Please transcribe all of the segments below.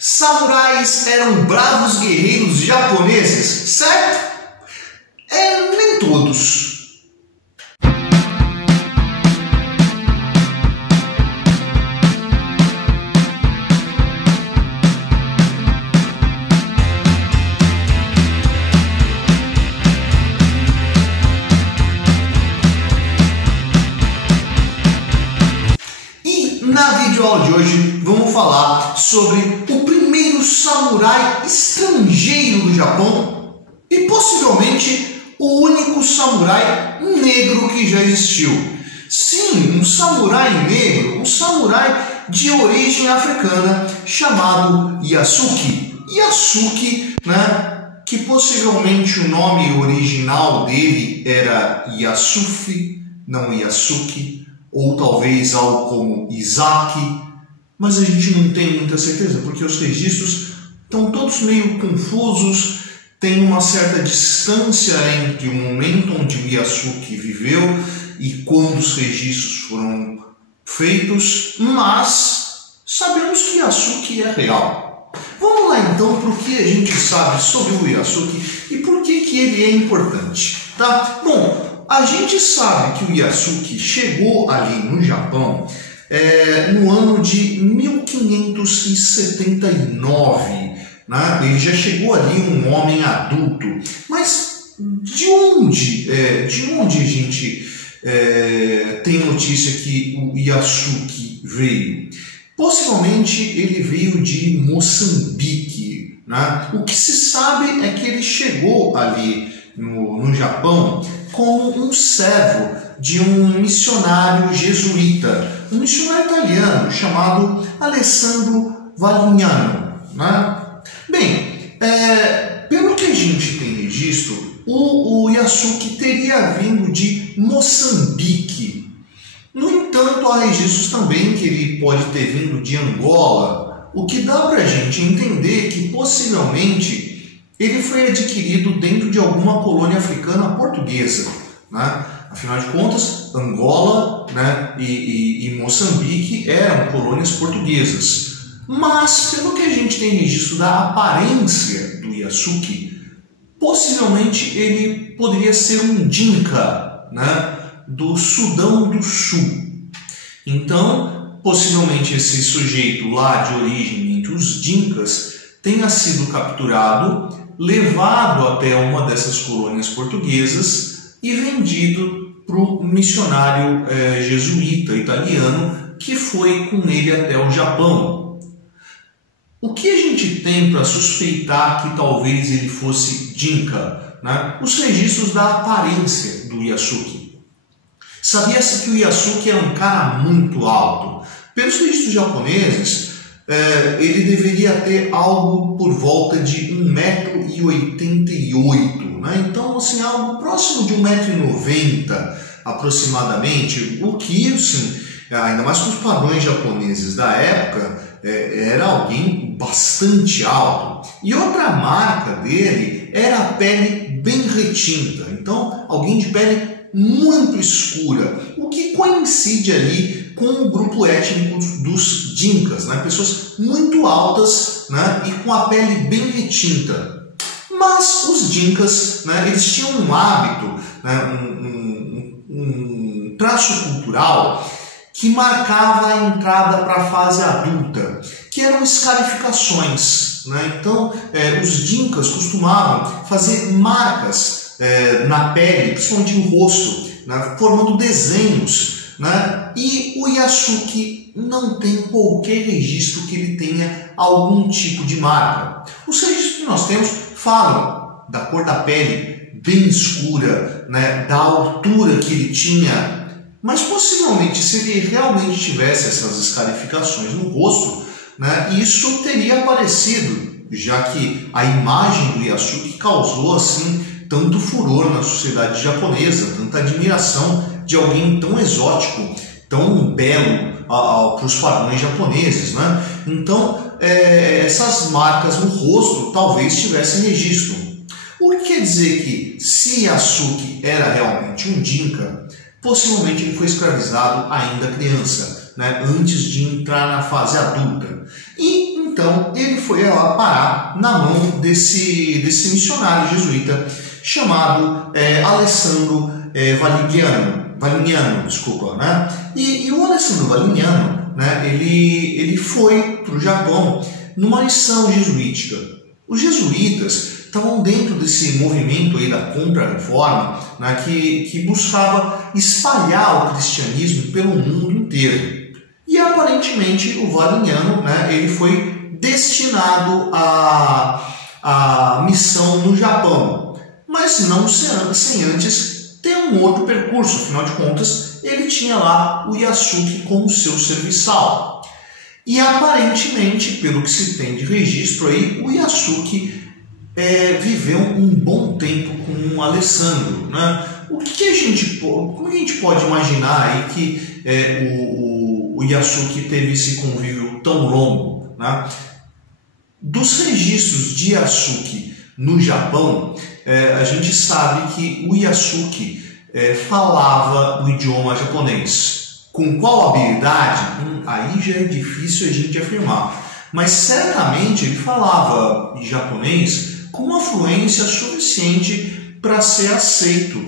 Samurais eram bravos guerreiros japoneses, certo? Nem todos. Na videoaula de hoje vamos falar sobre o primeiro samurai estrangeiro do Japão e possivelmente o único samurai negro que já existiu. Sim, um samurai negro, um samurai de origem africana chamado Yasuke. Yasuke, que possivelmente o nome original dele era Yasufi, não Yasuke, ou talvez algo como Isaac, mas a gente não tem muita certeza, porque os registros estão todos meio confusos, tem uma certa distância entre o momento onde o Yasuke viveu e quando os registros foram feitos, mas sabemos que Yasuke é real. Vamos lá então para o que a gente sabe sobre o Yasuke e por que ele é importante, tá? Bom, a gente sabe que o Yasuke chegou ali no Japão no ano de 1579, Ele já chegou ali um homem adulto. Mas de onde a gente tem notícia que o Yasuke veio? Possivelmente ele veio de Moçambique, O que se sabe é que ele chegou ali no Japão como um servo de um missionário jesuíta, um missionário italiano chamado Alessandro Valignano. Bem, pelo que a gente tem registro, o Yasuke teria vindo de Moçambique. No entanto, há registros também que ele pode ter vindo de Angola, o que dá para a gente entender que possivelmente ele foi adquirido dentro de alguma colônia africana portuguesa. Afinal de contas, Angola e Moçambique eram colônias portuguesas. Mas, pelo que a gente tem registro da aparência do Yasuke, possivelmente ele poderia ser um Dinka, do Sudão do Sul. Então, possivelmente esse sujeito lá de origem entre os Dinkas tenha sido capturado, levado até uma dessas colônias portuguesas e vendido para o missionário jesuíta italiano que foi com ele até o Japão. O que a gente tem para suspeitar que talvez ele fosse Dinka? Os registros da aparência do Yasuke. Sabia-se que o Yasuke era um cara muito alto. Pelos registros japoneses, ele deveria ter algo por volta de 1,88 m, Então, assim, algo próximo de 1,90 m aproximadamente, o que, assim, ainda mais com os padrões japoneses da época, era alguém bastante alto. E outra marca dele era a pele bem retinta, então alguém de pele muito escura, o que coincide ali com o grupo étnico dos Dinkas, Pessoas muito altas, e com a pele bem retinta. Mas os Dinkas, eles tinham um hábito, um traço cultural que marcava a entrada para a fase adulta, que eram escarificações. Então, os Dinkas costumavam fazer marcas na pele, principalmente no rosto, formando desenhos. E o Yasuke não tem qualquer registro que ele tenha algum tipo de marca. Os registros que nós temos falam da cor da pele bem escura, da altura que ele tinha, mas possivelmente se ele realmente tivesse essas escarificações no rosto, isso teria aparecido, já que a imagem do Yasuke causou assim tanto furor na sociedade japonesa, tanta admiração de alguém tão exótico, tão belo para os padrões japoneses. Então, essas marcas no rosto talvez tivessem registro. O que quer dizer que, se Yasuke era realmente um Dinka, possivelmente ele foi escravizado ainda criança, antes de entrar na fase adulta. E Então ele foi lá parar na mão desse missionário jesuíta chamado Alessandro Valignano, desculpa, né? E o Alessandro Valignano, né, ele foi para o Japão numa missão jesuítica. Os jesuítas estavam dentro desse movimento aí da Contra-Reforma, né, que buscava espalhar o cristianismo pelo mundo inteiro. E aparentemente o Valignano, né, ele foi destinado à missão no Japão, mas não sem antes ter um outro percurso. Afinal de contas, ele tinha lá o Yasuki como seu serviçal. E aparentemente, pelo que se tem de registro aí, o Yasuki viveu um bom tempo com o Alessandro, né? Como a gente pode imaginar aí que o Yasuki teve esse convívio tão longo, né? Dos registros de Yasuki no Japão, a gente sabe que o Yasuki falava o idioma japonês. Com qual habilidade? Aí já é difícil a gente afirmar. Mas certamente ele falava japonês com uma fluência suficiente para ser aceito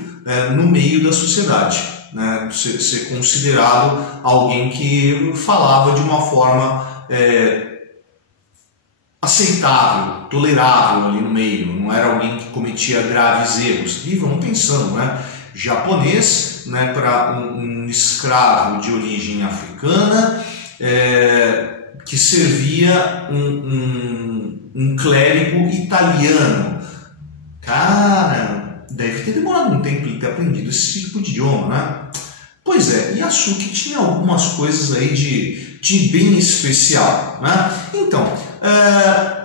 no meio da sociedade, né? Ser considerado alguém que falava de uma forma aceitável, tolerável ali no meio. Não era alguém que cometia graves erros. E vamos pensando, né? Japonês, né, para um escravo de origem africana, que servia um clérigo italiano. Cara, deve ter demorado um tempo ele ter aprendido esse tipo de idioma, né? Pois é, Yasuki tinha algumas coisas aí de bem especial, né? Então,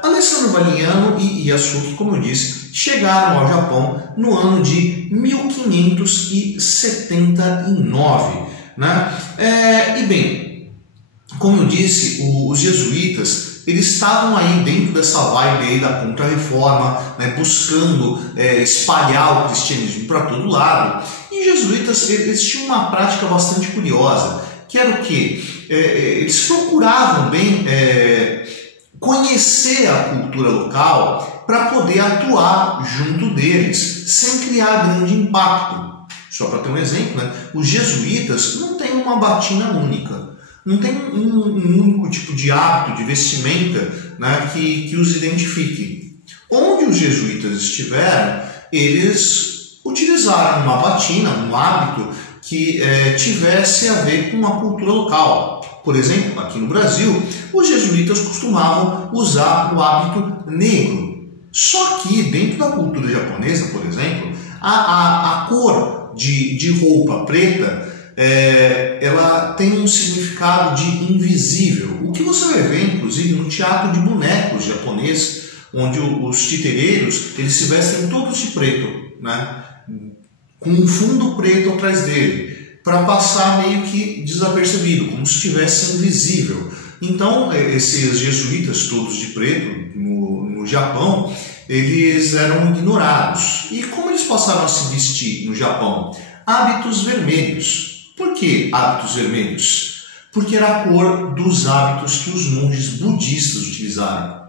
Alessandro Valignano e Yasuki, como eu disse, chegaram ao Japão no ano de 1579, né? E bem, como eu disse, os jesuítas, eles estavam aí dentro dessa vibe aí da Contra-Reforma, né, buscando espalhar o cristianismo para todo lado. E os jesuítas, eles tinham uma prática bastante curiosa, que era o quê? Eles procuravam bem conhecer a cultura local para poder atuar junto deles, sem criar grande impacto. Só para ter um exemplo, né, os jesuítas não têm uma batina única. Não tem um único tipo de hábito, de vestimenta, né, que os identifique. Onde os jesuítas estiveram, eles utilizaram uma batina, um hábito que tivesse a ver com a cultura local. Por exemplo, aqui no Brasil, os jesuítas costumavam usar o hábito negro. Só que dentro da cultura japonesa, por exemplo, a cor de roupa preta ela tem um significado de invisível, o que você vai ver inclusive no teatro de bonecos japonês, onde os titereiros eles se vestem todos de preto, né, com um fundo preto atrás dele, para passar meio que desapercebido, como se estivesse invisível. Então esses jesuítas todos de preto no Japão, eles eram ignorados. E como eles passaram a se vestir no Japão? Hábitos vermelhos. Por que hábitos vermelhos? Porque era a cor dos hábitos que os monges budistas utilizaram.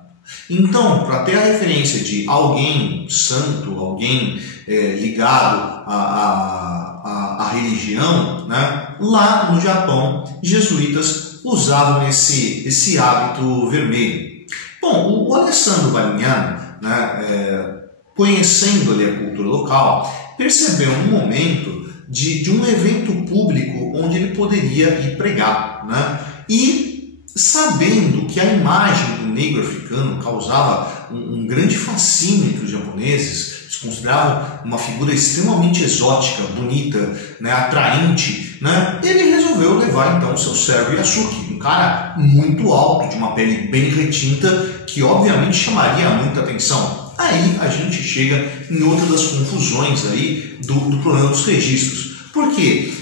Então, para ter a referência de alguém santo, alguém ligado à religião, né, lá no Japão, jesuítas usavam esse hábito vermelho. Bom, o Alessandro Valignano, né, conhecendo ali a cultura local, percebeu um momento de um evento público onde ele poderia ir pregar, né? E sabendo que a imagem do negro africano causava um grande fascínio entre os japoneses, eles consideravam uma figura extremamente exótica, bonita, né, atraente, né? Ele resolveu levar então o seu servo Yasuki, um cara muito alto, de uma pele bem retinta, que obviamente chamaria muita atenção. Aí a gente chega em outra das confusões aí do problema dos registros. Por quê?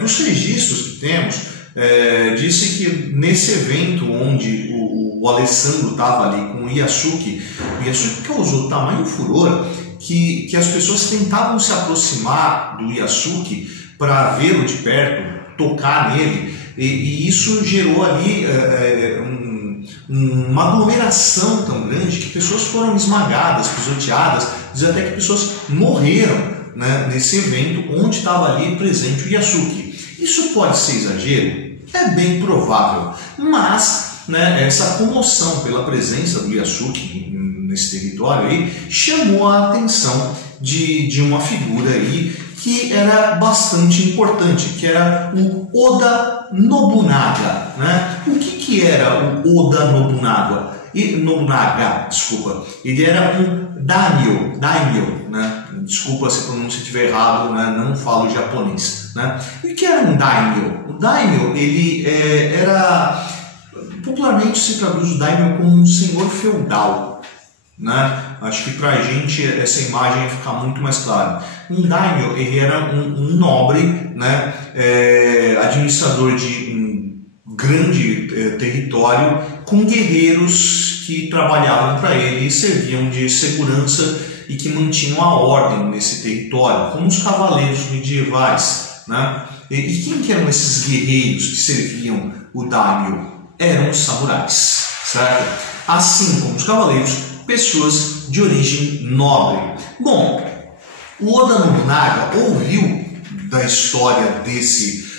Dos registros que temos, disse que nesse evento onde o Alessandro estava ali com o Yasuki causou tamanho furor que as pessoas tentavam se aproximar do Yasuki para vê-lo de perto, tocar nele, e isso gerou ali uma aglomeração tão grande que pessoas foram esmagadas, pisoteadas, diz até que pessoas morreram, né, nesse evento onde estava ali presente o Yasuke. Isso pode ser exagero? É bem provável, mas, né, essa comoção pela presença do Yasuke nesse território aí chamou a atenção de uma figura aí que era bastante importante, que era o Oda Nobunaga, né? O que era o Oda Nobunaga? Desculpa. Ele era um daimyo, né? Desculpa se a pronúncia estiver errado, né? Não falo japonês, né? E o que era um daimyo? O daimyo, ele era, popularmente se traduz o daimyo como um senhor feudal, né? Acho que para a gente essa imagem vai ficar muito mais clara. Um daimyo, ele era um nobre, né? Administrador de um grande território, com guerreiros que trabalhavam para ele e serviam de segurança e que mantinham a ordem nesse território, como os cavaleiros medievais, né? E quem que eram esses guerreiros que serviam o daimyo? Eram os samurais, certo? Assim como os cavaleiros, pessoas de origem nobre. Bom, o Oda Nobunaga ouviu da história desse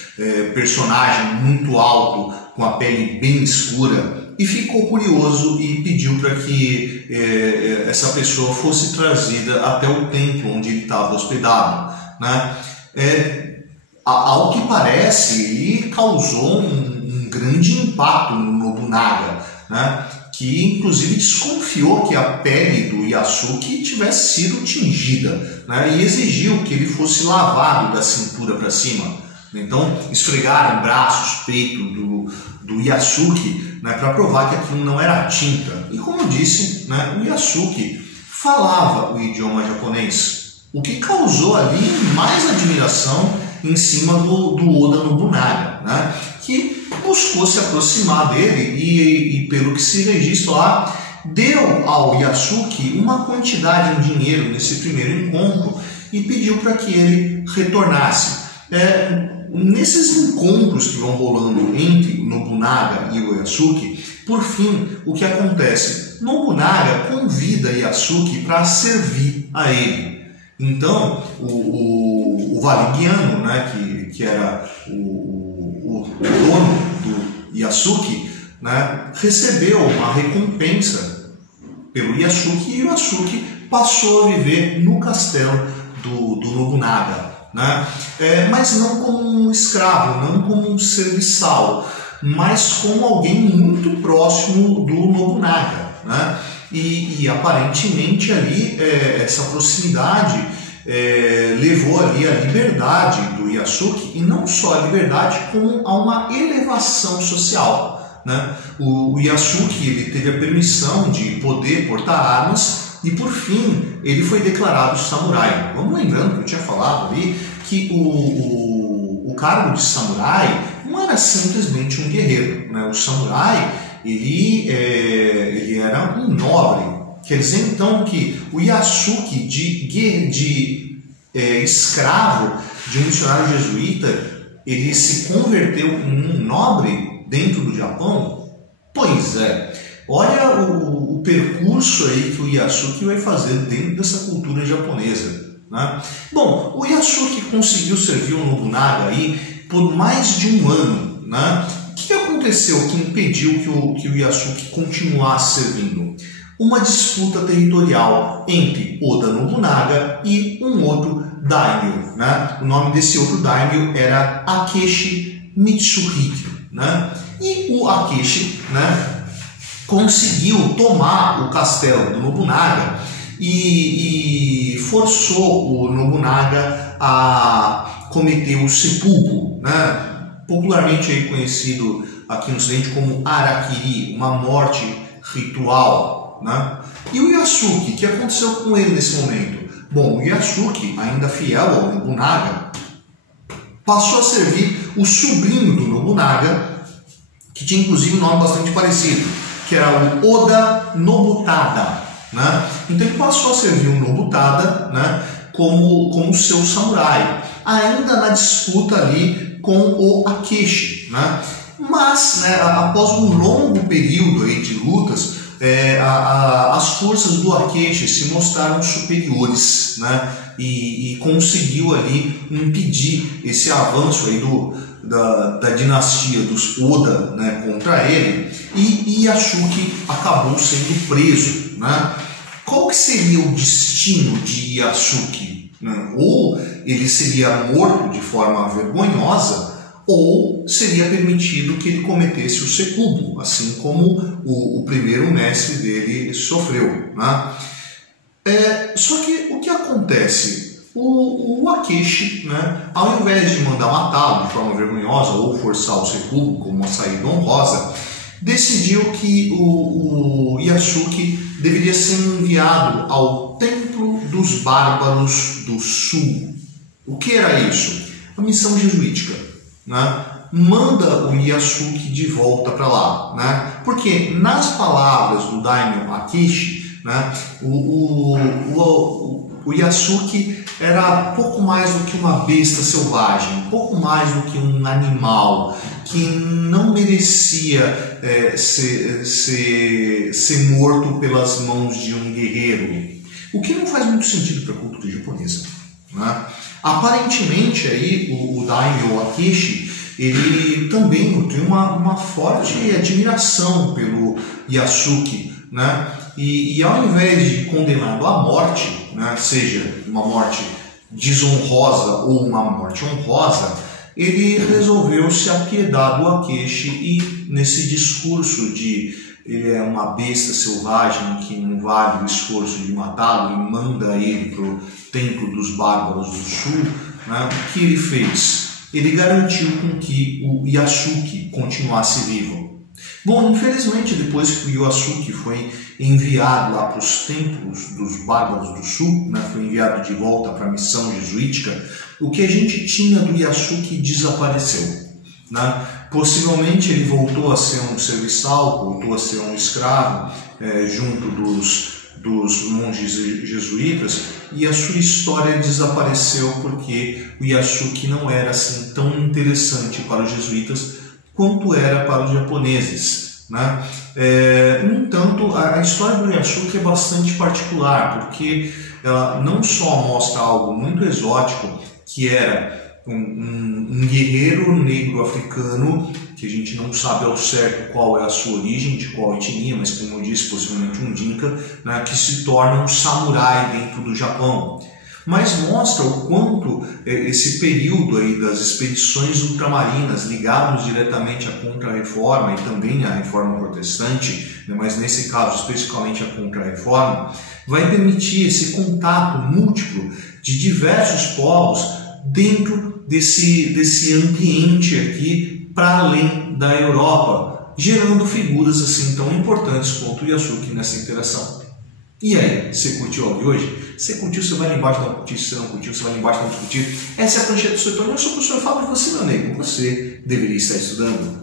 personagem muito alto, com a pele bem escura, e ficou curioso e pediu para que essa pessoa fosse trazida até o templo onde ele estava hospedado, né? Ao que parece, ele causou um grande impacto no Nobunaga, né? Que inclusive desconfiou que a pele do Yasuke tivesse sido tingida, né? E exigiu que ele fosse lavado da cintura para cima. Então esfregaram braços, peito do Yasuke, né, para provar que aquilo não era tinta. E como eu disse, né, o Yasuke falava o idioma japonês, o que causou ali mais admiração em cima do Oda Nobunaga, né, que buscou se aproximar dele e pelo que se registra lá, deu ao Yasuke uma quantidade em dinheiro nesse primeiro encontro e pediu para que ele retornasse. Nesses encontros que vão rolando entre o Nobunaga e o Yasuke, por fim, o que acontece? Nobunaga convida Yasuke para servir a ele. Então, o Valigiano, né, que era o dono do Yasuke, né, recebeu uma recompensa pelo Yasuke e o Yasuke passou a viver no castelo do Nobunaga. Né? Mas não como um escravo, não como um serviçal, mas como alguém muito próximo do Nobunaga, né? E aparentemente ali essa proximidade levou ali a liberdade do Yasuke, e não só a liberdade, como a uma elevação social, né? O Yasuke, ele teve a permissão de poder portar armas e por fim ele foi declarado samurai. Vamos lembrando que eu tinha falado ali que o cargo de samurai não era simplesmente um guerreiro, né? O samurai ele era um nobre. Quer dizer então que o Yasuke de escravo de um missionário jesuíta, ele se converteu em um nobre dentro do Japão? Pois é. Olha o percurso aí que o Yasuke vai fazer dentro dessa cultura japonesa, né? Bom, o Yasuke conseguiu servir o Nobunaga aí por mais de um ano, né? O que aconteceu que impediu que o Yasuke continuasse servindo? Uma disputa territorial entre Oda Nobunaga e um outro daimyo, né? O nome desse outro daimyo era Akechi Mitsuhito, né? E o Akechi, né, conseguiu tomar o castelo do Nobunaga e forçou o Nobunaga a cometer o seppuku, né? Popularmente aí conhecido aqui no Ocidente como Harakiri, uma morte ritual, né? E o Yasuke, o que aconteceu com ele nesse momento? Bom, o Yasuke, ainda fiel ao Nobunaga, passou a servir o sobrinho do Nobunaga, que tinha inclusive um nome bastante parecido, que era o Oda Nobutada, né? Então ele passou a servir o Nobutada, né, como seu samurai, ainda na disputa ali com o Akechi, né? Mas, né, após um longo período aí de lutas, as forças do Akechi se mostraram superiores, né, e conseguiu ali impedir esse avanço aí da dinastia dos Oda, né, contra ele, e Yasuke acabou sendo preso, né? Qual que seria o destino de Yasuke? Né? Ou ele seria morto de forma vergonhosa, ou seria permitido que ele cometesse o seppuku, assim como o primeiro mestre dele sofreu, né? Só que o que acontece? O Akechi, né, ao invés de mandar matá-lo de forma vergonhosa ou forçar o seppuku como uma saída honrosa, decidiu que o Yasuke deveria ser enviado ao Templo dos Bárbaros do Sul. O que era isso? A missão jesuítica, né? Manda o Yasuke de volta para lá, né? Porque nas palavras do Daimyo Akechi, né, o Yasuke era pouco mais do que uma besta selvagem, pouco mais do que um animal que não merecia ser morto pelas mãos de um guerreiro, o que não faz muito sentido para a cultura japonesa, né? Aparentemente aí o Daimyo Akechi, ele também tem uma forte admiração pelo Yasuke, né? E ao invés de condená-lo à morte, né, seja uma morte desonrosa ou uma morte honrosa, ele resolveu se apiedar do Akechi e, nesse discurso de ele é uma besta selvagem que não vale o esforço de matá-lo e manda ele para o Templo dos Bárbaros do Sul, né, o que ele fez? Ele garantiu com que o Yasuke continuasse vivo. Bom, infelizmente, depois que o Yasuke foi enviado lá para os Templos dos Bárbaros do Sul, né, foi enviado de volta para a missão jesuítica, o que a gente tinha do Yasuke desapareceu, né? Possivelmente ele voltou a ser um serviçal, voltou a ser um escravo junto dos monges jesuítas, e a sua história desapareceu porque o Yasuke não era assim tão interessante para os jesuítas quanto era para os japoneses, né? No entanto, a história do Yasuke é bastante particular, porque ela não só mostra algo muito exótico, que era um guerreiro negro africano, que a gente não sabe ao certo qual é a sua origem, de qual etnia, mas como eu disse, possivelmente um Dinka, né, que se torna um samurai dentro do Japão. Mas mostra o quanto esse período aí das expedições ultramarinas ligados diretamente à Contra-Reforma e também à Reforma Protestante, né, mas nesse caso especificamente à Contra-Reforma, vai permitir esse contato múltiplo de diversos povos dentro desse ambiente aqui para além da Europa, gerando figuras assim tão importantes quanto o Yasuke nessa interação. E aí, você curtiu o áudio de hoje? Se você curtiu, você vai lá embaixo dar um curtir. Se você não curtiu, você vai lá embaixo dar um discutir. Essa é a prancheta do setor. Eu sou o professor Fábio e você, meu amigo, você deveria estar estudando.